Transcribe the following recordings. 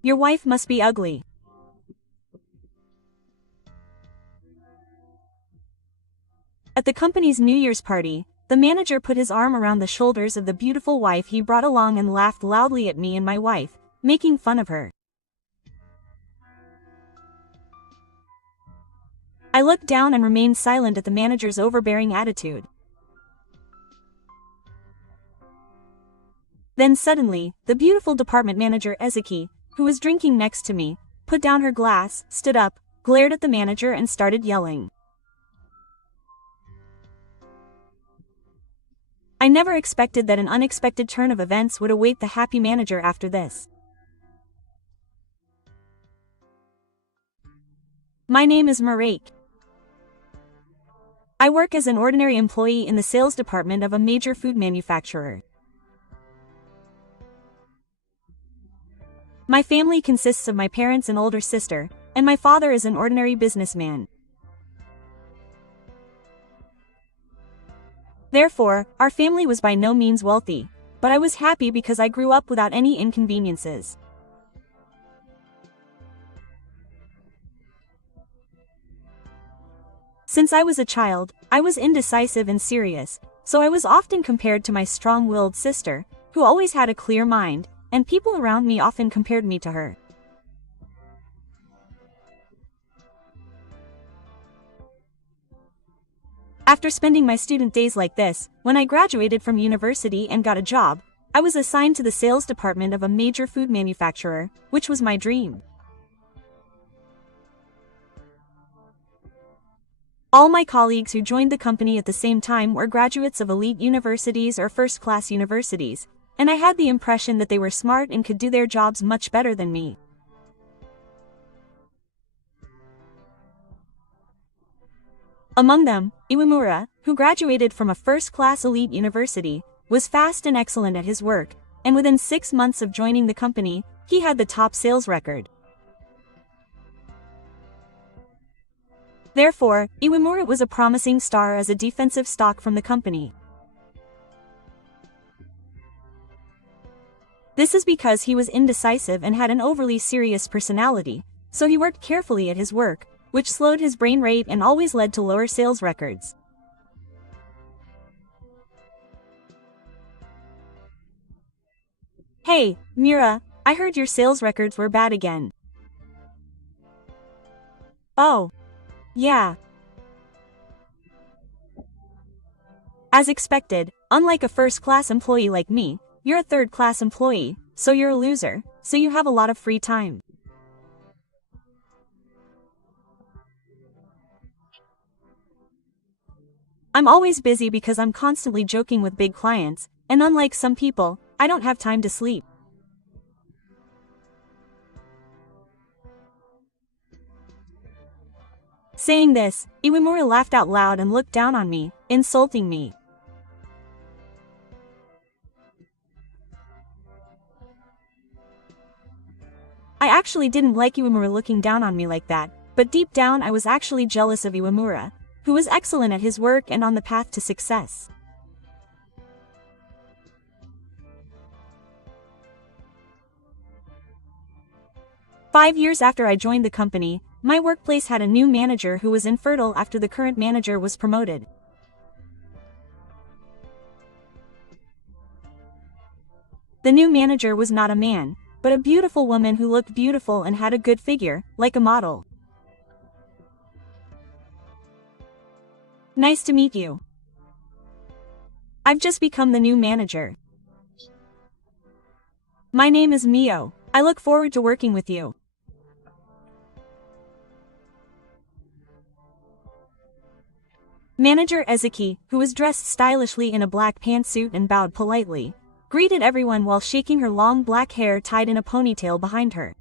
Your wife must be ugly. At the company's New Year's party, the manager put his arm around the shoulders of the beautiful wife he brought along and laughed loudly at me and my wife, making fun of her. I looked down and remained silent at the manager's overbearing attitude. Then suddenly, the beautiful department manager Ezekiel, who was drinking next to me, put down her glass, stood up, glared at the manager and started yelling. I never expected that an unexpected turn of events would await the happy manager after this. My name is Marek. I work as an ordinary employee in the sales department of a major food manufacturer. My family consists of my parents and older sister, and my father is an ordinary businessman. Therefore, our family was by no means wealthy, but I was happy because I grew up without any inconveniences. Since I was a child, I was indecisive and serious, so I was often compared to my strong-willed sister, who always had a clear mind, and people around me often compared me to her. After spending my student days like this, when I graduated from university and got a job, I was assigned to the sales department of a major food manufacturer, which was my dream. All my colleagues who joined the company at the same time were graduates of elite universities or first-class universities, and I had the impression that they were smart and could do their jobs much better than me. Among them, Iwamura, who graduated from a first-class elite university, was fast and excellent at his work, and within 6 months of joining the company, he had the top sales record. Therefore, Iwamura was a promising star as a defensive stock from the company. This is because he was indecisive and had an overly serious personality, so he worked carefully at his work, which slowed his brain rate and always led to lower sales records. Hey, Mira, I heard your sales records were bad again. Oh. Yeah. As expected, unlike a first-class employee like me, you're a third-class employee, so you're a loser, so you have a lot of free time. I'm always busy because I'm constantly joking with big clients, and unlike some people, I don't have time to sleep. Saying this, Iwamura laughed out loud and looked down on me, insulting me. I actually didn't like Iwamura looking down on me like that, but deep down I was actually jealous of Iwamura, who was excellent at his work and on the path to success. "5 years after I joined the company, my workplace had a new manager who was infertile after the current manager was promoted. The new manager was not a man, but a beautiful woman who looked beautiful and had a good figure, like a model. Nice to meet you. I've just become the new manager. My name is Mio. I look forward to working with you." Manager Ezekiel, who was dressed stylishly in a black pantsuit and bowed politely, greeted everyone while shaking her long black hair tied in a ponytail behind her.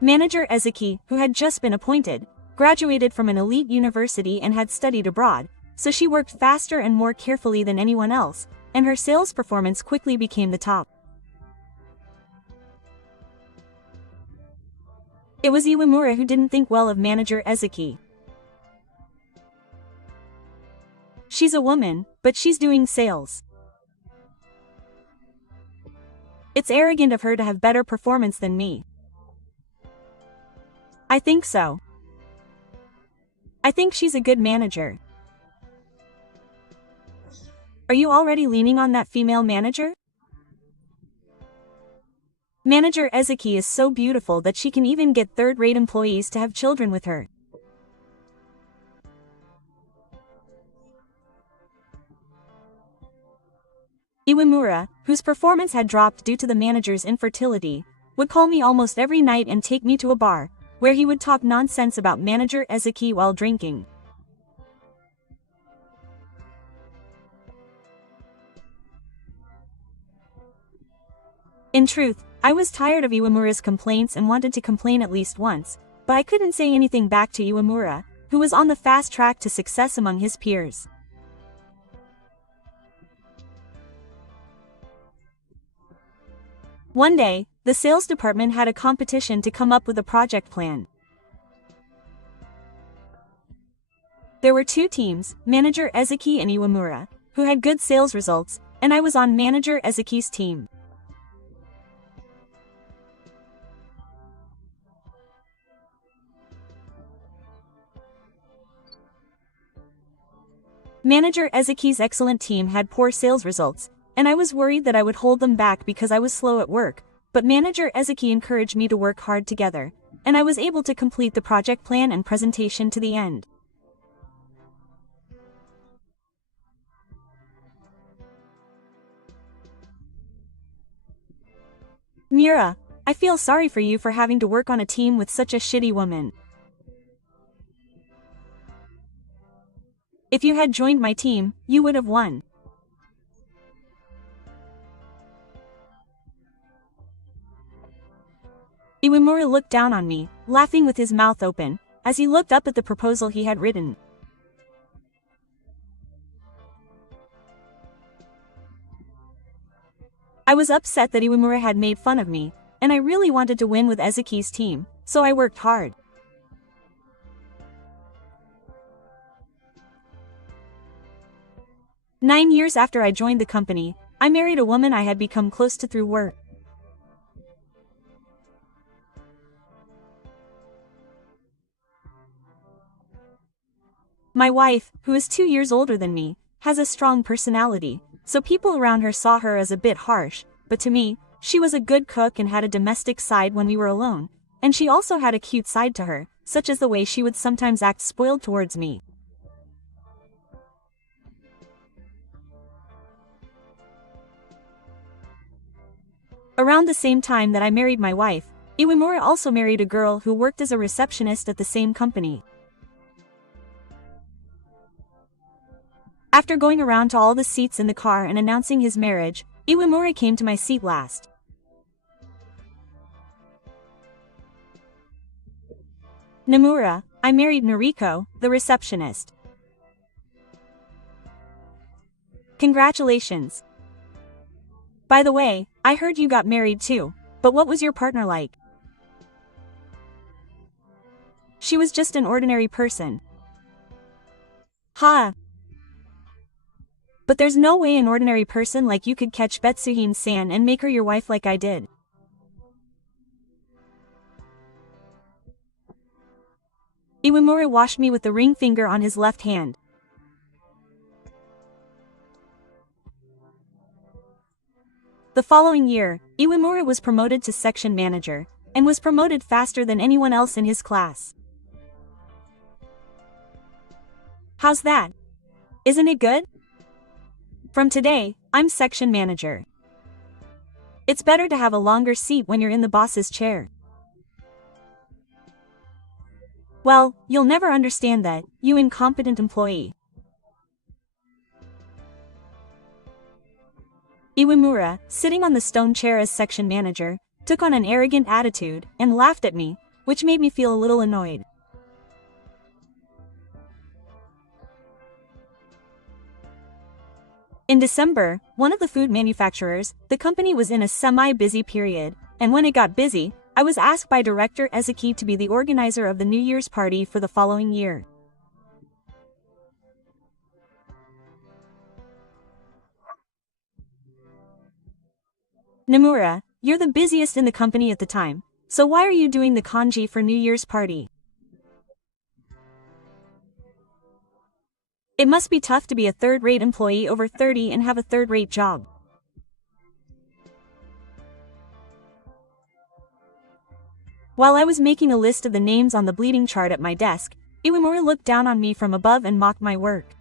Manager Ezekiel, who had just been appointed, graduated from an elite university and had studied abroad, so she worked faster and more carefully than anyone else, and her sales performance quickly became the top. It was Iwamura who didn't think well of manager Ezekiel. "She's a woman, but she's doing sales. It's arrogant of her to have better performance than me. I think so. I think she's a good manager. Are you already leaning on that female manager? Manager Ezuki is so beautiful that she can even get third-rate employees to have children with her. Iwamura, whose performance had dropped due to the manager's infertility, would call me almost every night and take me to a bar, where he would talk nonsense about Manager Ezuki while drinking. In truth, I was tired of Iwamura's complaints and wanted to complain at least once, but I couldn't say anything back to Iwamura, who was on the fast track to success among his peers. One day, the sales department had a competition to come up with a project plan. There were two teams, Manager Ezuki and Iwamura, who had good sales results, and I was on Manager Ezuki's team. Manager Ezuki's excellent team had poor sales results, and I was worried that I would hold them back because I was slow at work, but Manager Ezuki encouraged me to work hard together, and I was able to complete the project plan and presentation to the end. Mura, I feel sorry for you for having to work on a team with such a shitty woman. If you had joined my team, you would have won. Iwamura looked down on me, laughing with his mouth open, as he looked up at the proposal he had written. I was upset that Iwamura had made fun of me, and I really wanted to win with Ezuki's team, so I worked hard. Nine years after I joined the company, I married a woman I had become close to through work. My wife, who is 2 years older than me, has a strong personality, so people around her saw her as a bit harsh, but to me, she was a good cook and had a domestic side when we were alone, and she also had a cute side to her, such as the way she would sometimes act spoiled towards me. Around the same time that I married my wife, Iwamura also married a girl who worked as a receptionist at the same company. After going around to all the seats in the car and announcing his marriage, Iwamura came to my seat last. Nomura, I married Noriko, the receptionist. Congratulations. By the way, I heard you got married too, but what was your partner like? She was just an ordinary person. Ha! But there's no way an ordinary person like you could catch Betsuhin-san and make her your wife like I did. Iwamura washed me with the ring finger on his left hand. The following year, Iwamura was promoted to section manager, and was promoted faster than anyone else in his class. How's that? Isn't it good? From today, I'm section manager. It's better to have a longer seat when you're in the boss's chair. Well, you'll never understand that, you incompetent employee. Iwamura, sitting on the stone chair as section manager, took on an arrogant attitude and laughed at me, which made me feel a little annoyed. In December, one of the food manufacturers, the company was in a semi-busy period, and when it got busy, I was asked by Director Ezuki to be the organizer of the New Year's party for the following year. Nomura, you're the busiest in the company at the time, so why are you doing the kanji for New Year's party? It must be tough to be a third-rate employee over 30 and have a third-rate job. While I was making a list of the names on the bleeding chart at my desk, Iwamura looked down on me from above and mocked my work.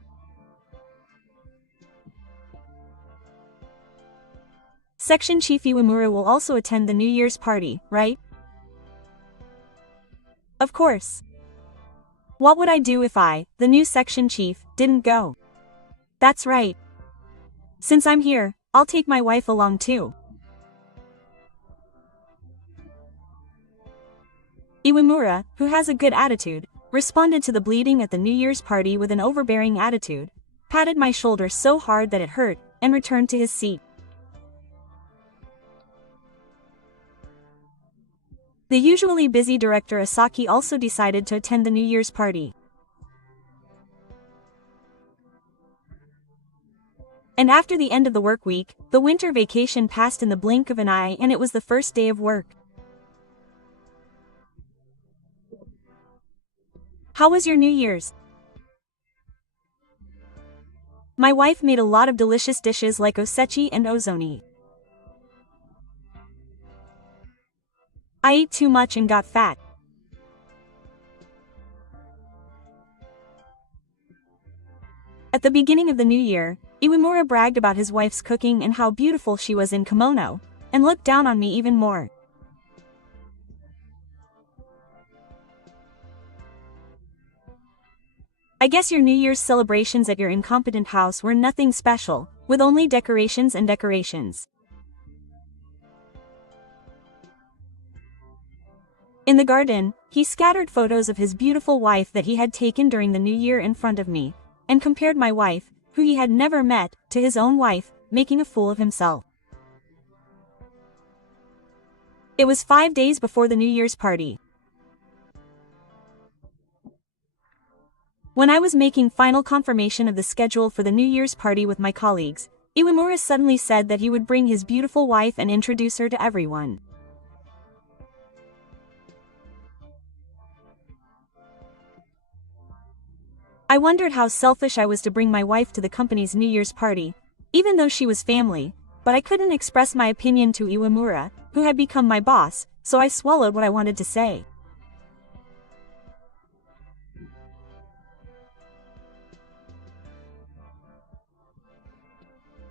Section Chief Iwamura will also attend the New Year's party, right? Of course. What would I do if I, the new section chief, didn't go? That's right. Since I'm here, I'll take my wife along too. Iwamura, who has a good attitude, responded to the bleeding at the New Year's party with an overbearing attitude, patted my shoulder so hard that it hurt, and returned to his seat. The usually busy director Asaki also decided to attend the New Year's party. And after the end of the work week, the winter vacation passed in the blink of an eye and it was the first day of work. How was your New Year's? My wife made a lot of delicious dishes like osechi and ozoni. I ate too much and got fat. At the beginning of the new year, Iwamura bragged about his wife's cooking and how beautiful she was in kimono, and looked down on me even more. I guess your New Year's celebrations at your incompetent house were nothing special, with only decorations and decorations. In the garden, he scattered photos of his beautiful wife that he had taken during the new year in front of me, and compared my wife, who he had never met, to his own wife, making a fool of himself. It was 5 days before the New Year's party. When I was making final confirmation of the schedule for the New Year's party with my colleagues, Iwamura suddenly said that he would bring his beautiful wife and introduce her to everyone. I wondered how selfish I was to bring my wife to the company's New Year's party, even though she was family, but I couldn't express my opinion to Iwamura, who had become my boss, so I swallowed what I wanted to say.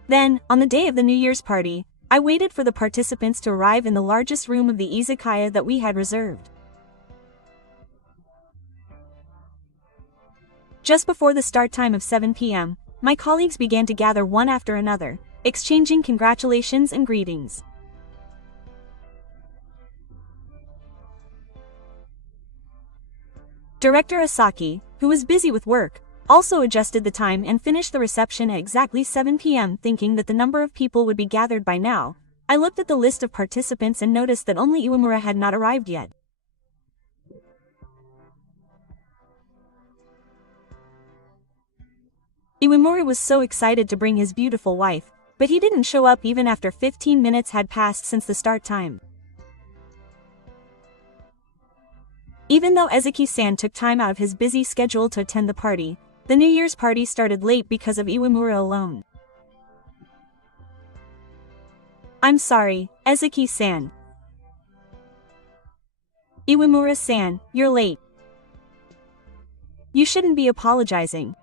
Then, on the day of the New Year's party, I waited for the participants to arrive in the largest room of the izakaya that we had reserved. Just before the start time of 7 p.m., my colleagues began to gather one after another, exchanging congratulations and greetings. Director Asaki, who was busy with work, also adjusted the time and finished the reception at exactly 7 p.m. Thinking that the number of people would be gathered by now, I looked at the list of participants and noticed that only Iwamura had not arrived yet. Iwamura was so excited to bring his beautiful wife, but he didn't show up even after 15 minutes had passed since the start time. Even though Ezuki-san took time out of his busy schedule to attend the party, the New Year's party started late because of Iwamura alone. I'm sorry, Ezuki-san. Iwamura-san, you're late. You shouldn't be apologizing.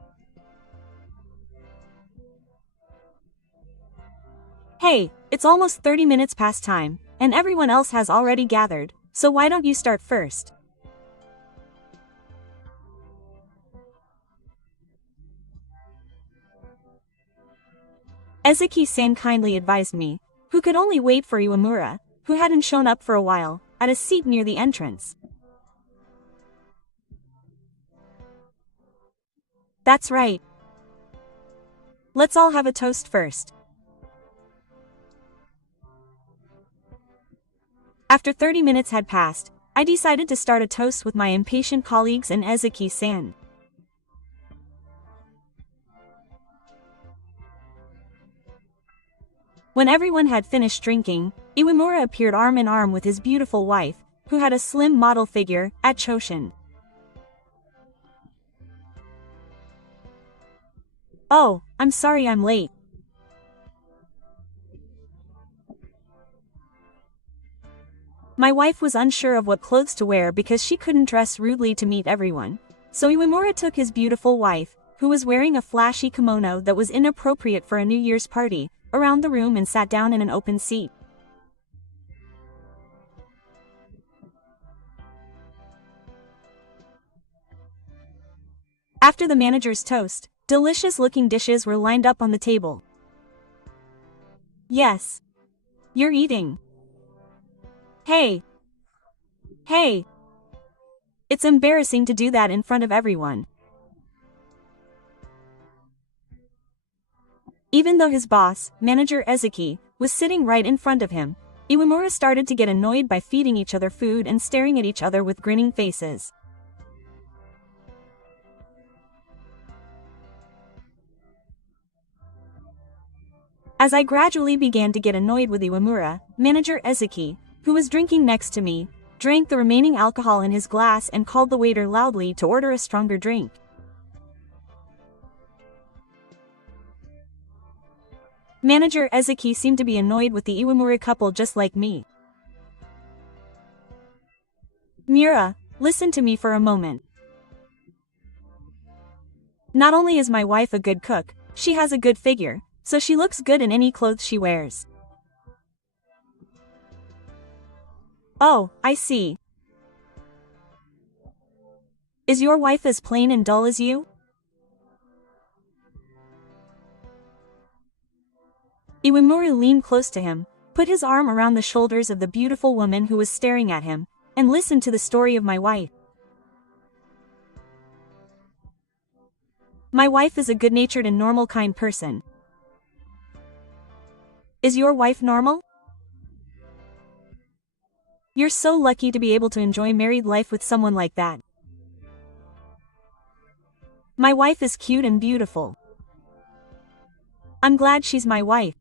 Hey, it's almost 30 minutes past time, and everyone else has already gathered, so why don't you start first? Ezuki-san kindly advised me, who could only wait for Iwamura, who hadn't shown up for a while, at a seat near the entrance. That's right. Let's all have a toast first. After 30 minutes had passed, I decided to start a toast with my impatient colleagues and Ezuki-san. When everyone had finished drinking, Iwamura appeared arm in arm with his beautiful wife, who had a slim model figure, at Choshin. "Oh, I'm sorry I'm late." My wife was unsure of what clothes to wear because she couldn't dress rudely to meet everyone, so Iwamura took his beautiful wife, who was wearing a flashy kimono that was inappropriate for a New Year's party, around the room and sat down in an open seat. After the manager's toast, delicious-looking dishes were lined up on the table. "Yes. You're eating. Hey. Hey. It's embarrassing to do that in front of everyone." Even though his boss, manager Ezuki, was sitting right in front of him, Iwamura started to get annoyed by feeding each other food and staring at each other with grinning faces. As I gradually began to get annoyed with Iwamura, manager Ezuki, who was drinking next to me, drank the remaining alcohol in his glass and called the waiter loudly to order a stronger drink. Manager Ezuki seemed to be annoyed with the Iwamura couple just like me. "Miura, listen to me for a moment. Not only is my wife a good cook, she has a good figure, so she looks good in any clothes she wears." "Oh, I see. Is your wife as plain and dull as you?" Iwamura leaned close to him, put his arm around the shoulders of the beautiful woman who was staring at him, and listened to the story of my wife. "My wife is a good-natured and normal kind person. Is your wife normal? You're so lucky to be able to enjoy married life with someone like that. My wife is cute and beautiful. I'm glad she's my wife."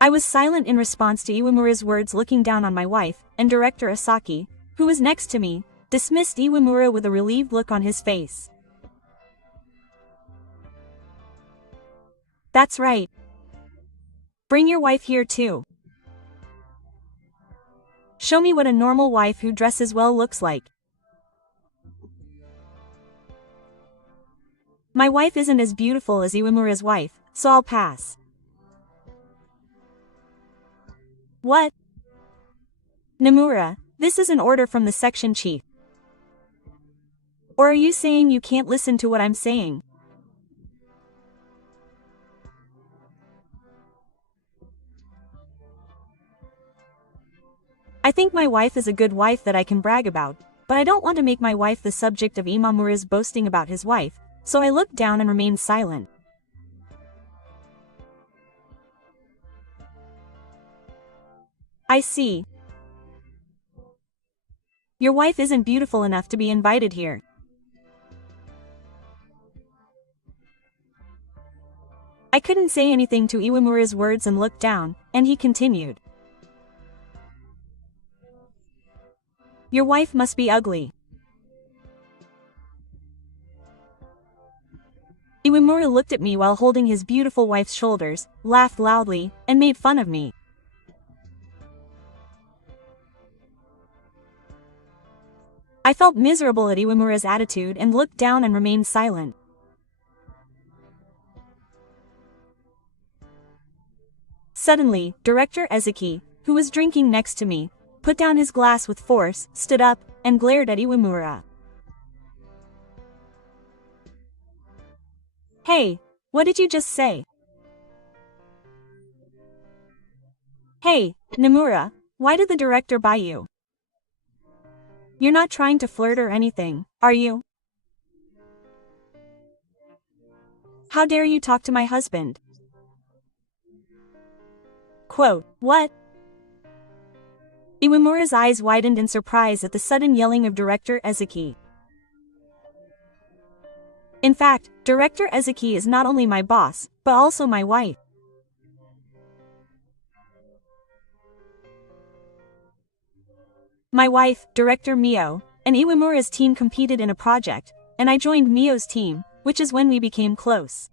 I was silent in response to Iwamura's words, looking down on my wife, and director Asaki, who was next to me, dismissed Iwamura with a relieved look on his face. "That's right. Bring your wife here too. Show me what a normal wife who dresses well looks like." "My wife isn't as beautiful as Iwamura's wife, so I'll pass." "What? Nomura, this is an order from the section chief. Or are you saying you can't listen to what I'm saying?" "I think my wife is a good wife that I can brag about, but I don't want to make my wife the subject of Imamura's boasting about his wife, so I looked down and remained silent." "I see. Your wife isn't beautiful enough to be invited here." I couldn't say anything to Iwamura's words and looked down, and he continued. "Your wife must be ugly." Iwamura looked at me while holding his beautiful wife's shoulders, laughed loudly, and made fun of me. I felt miserable at Iwamura's attitude and looked down and remained silent. Suddenly, Director Ezuki, who was drinking next to me, put down his glass with force, stood up, and glared at Iwamura. "Hey, what did you just say?" "Hey, Nomura, why did the director buy you? You're not trying to flirt or anything, are you? How dare you talk to my husband?" Quote, "What?" Iwamura's eyes widened in surprise at the sudden yelling of Director Ezuki. In fact, Director Ezuki is not only my boss, but also my wife. My wife, Director Mio, and Iwamura's team competed in a project, and I joined Mio's team, which is when we became close.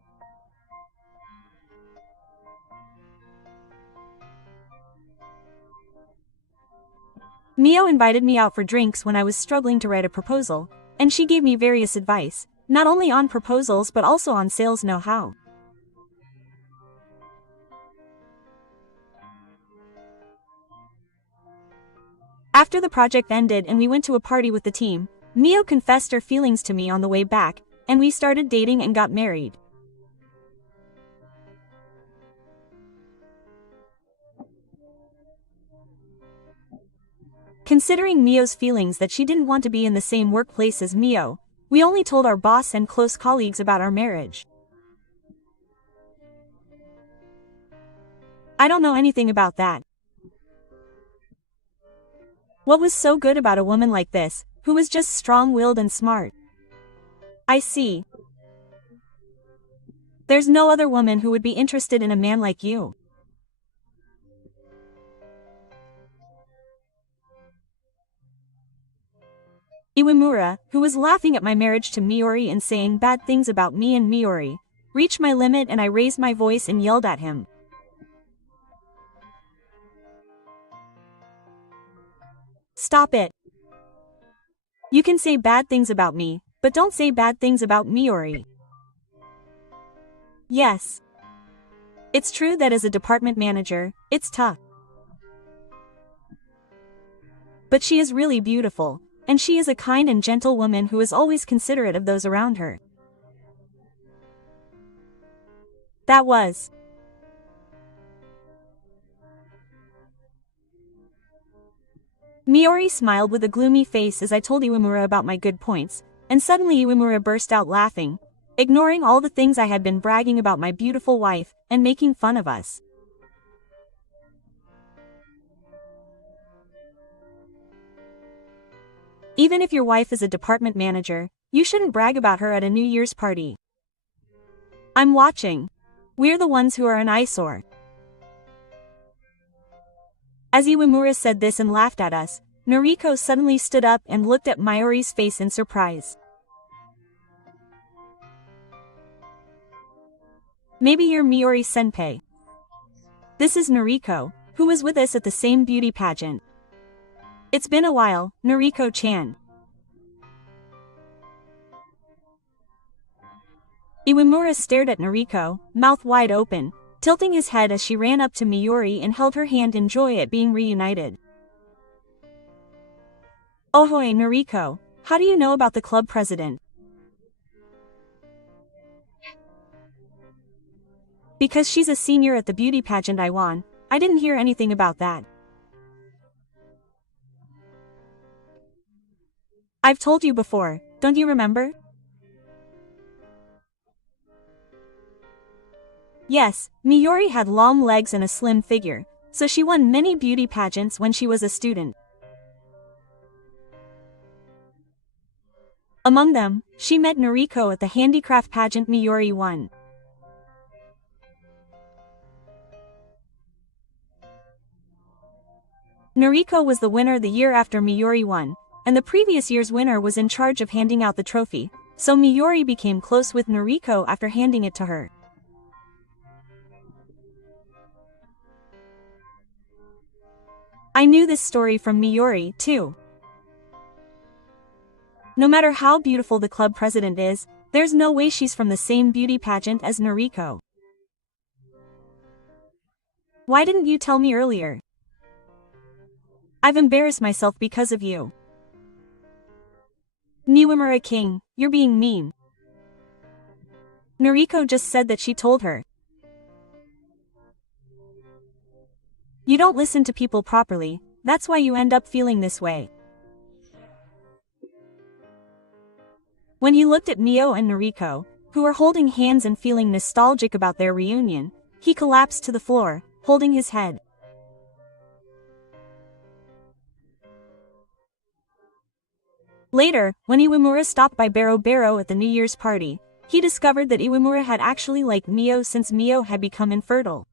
Mio invited me out for drinks when I was struggling to write a proposal, and she gave me various advice, not only on proposals but also on sales know-how. After the project ended and we went to a party with the team, Mio confessed her feelings to me on the way back, and we started dating and got married. Considering Mio's feelings that she didn't want to be in the same workplace as Mio, we only told our boss and close colleagues about our marriage. I don't know anything about that. What was so good about a woman like this, who was just strong-willed and smart? I see. There's no other woman who would be interested in a man like you. Iwamura, who was laughing at my marriage to Miori and saying bad things about me and Miori, reached my limit and I raised my voice and yelled at him. Stop it. You can say bad things about me, but don't say bad things about Miori. Yes. It's true that as a department manager, it's tough. But she is really beautiful, and she is a kind and gentle woman who is always considerate of those around her. That was. Miori smiled with a gloomy face as I told Iwamura about my good points, and suddenly Iwamura burst out laughing, ignoring all the things I had been bragging about my beautiful wife, and making fun of us. Even if your wife is a department manager, you shouldn't brag about her at a New Year's party. I'm watching. We're the ones who are an eyesore. As Iwamura said this and laughed at us, Noriko suddenly stood up and looked at Miori's face in surprise. Maybe you're Miori senpai. This is Noriko, who was with us at the same beauty pageant. It's been a while, Noriko-chan. Iwamura stared at Noriko, mouth wide open, tilting his head as she ran up to Miori and held her hand in joy at being reunited. Ahoy, Noriko, how do you know about the club president? Because she's a senior at the beauty pageant I won, I didn't hear anything about that. I've told you before, don't you remember? Yes, Miori had long legs and a slim figure, so she won many beauty pageants when she was a student. Among them, she met Noriko at the handicraft pageant Miori won. Noriko was the winner the year after Miori won, and the previous year's winner was in charge of handing out the trophy, so Miori became close with Noriko after handing it to her. I knew this story from Miori, too. No matter how beautiful the club president is, there's no way she's from the same beauty pageant as Noriko. Why didn't you tell me earlier? I've embarrassed myself because of you. Niwamura King, you're being mean. Noriko just said that she told her. You don't listen to people properly, that's why you end up feeling this way. When he looked at Mio and Noriko, who were holding hands and feeling nostalgic about their reunion, he collapsed to the floor, holding his head. Later, when Iwamura stopped by Baro Baro at the New Year's party, he discovered that Iwamura had actually liked Mio since Mio had become infertile.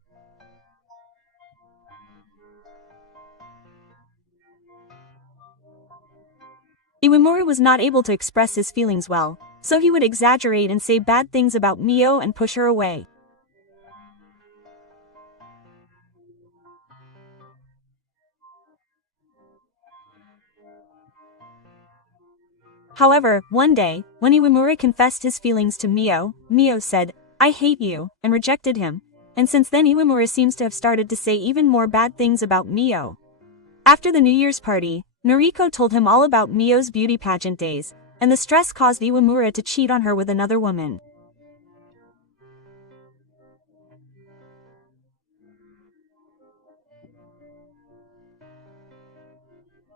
Iwamura was not able to express his feelings well, so he would exaggerate and say bad things about Mio and push her away. However, one day, when Iwamura confessed his feelings to Mio, Mio said, "I hate you," and rejected him, and since then Iwamura seems to have started to say even more bad things about Mio. After the New Year's party, Noriko told him all about Mio's beauty pageant days, and the stress caused Iwamura to cheat on her with another woman.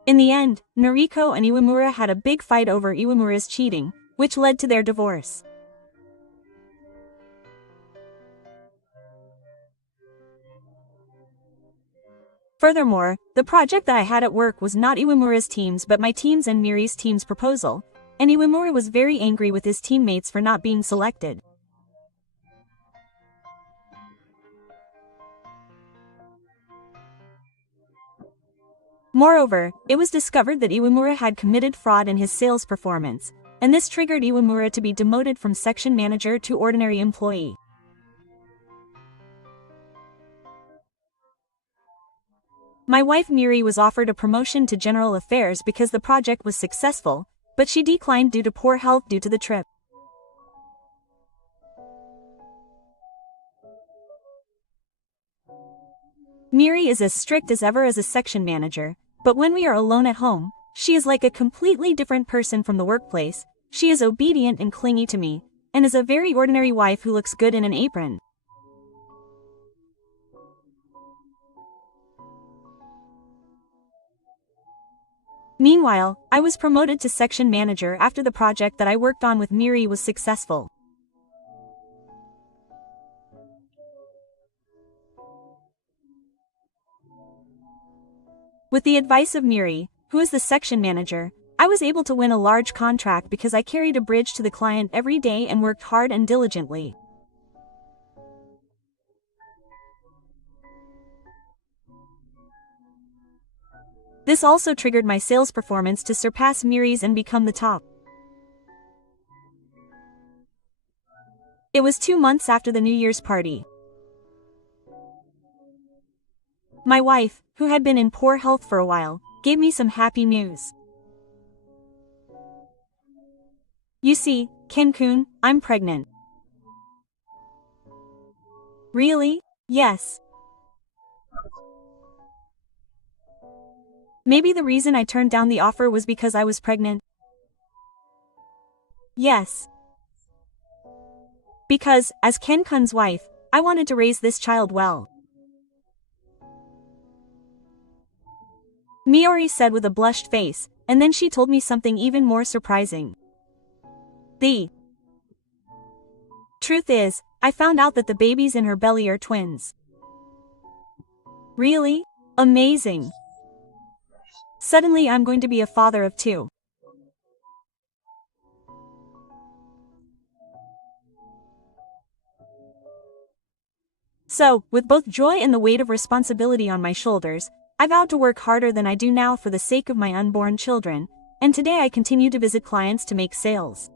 In the end, Noriko and Iwamura had a big fight over Iwamura's cheating, which led to their divorce. Furthermore, the project that I had at work was not Iwamura's team's but my team's and Miri's team's proposal, and Iwamura was very angry with his teammates for not being selected. Moreover, it was discovered that Iwamura had committed fraud in his sales performance, and this triggered Iwamura to be demoted from section manager to ordinary employee. My wife Miri was offered a promotion to general affairs because the project was successful, but she declined due to poor health due to the trip. Miri is as strict as ever as a section manager, but when we are alone at home, she is like a completely different person from the workplace. She is obedient and clingy to me, and is a very ordinary wife who looks good in an apron. Meanwhile, I was promoted to section manager after the project that I worked on with Miri was successful. With the advice of Miri, who is the section manager, I was able to win a large contract because I carried a bridge to the client every day and worked hard and diligently. This also triggered my sales performance to surpass Miri's and become the top. It was 2 months after the New Year's party. My wife, who had been in poor health for a while, gave me some happy news. You see, Ken-kun, I'm pregnant. Really? Yes. Maybe the reason I turned down the offer was because I was pregnant. Yes. Because, as Ken-kun's wife, I wanted to raise this child well. Miori said with a blushed face, and then she told me something even more surprising. The truth is, I found out that the babies in her belly are twins. Really? Amazing. Suddenly I'm going to be a father of 2. So, with both joy and the weight of responsibility on my shoulders, I vowed to work harder than I do now for the sake of my unborn children, and today I continue to visit clients to make sales.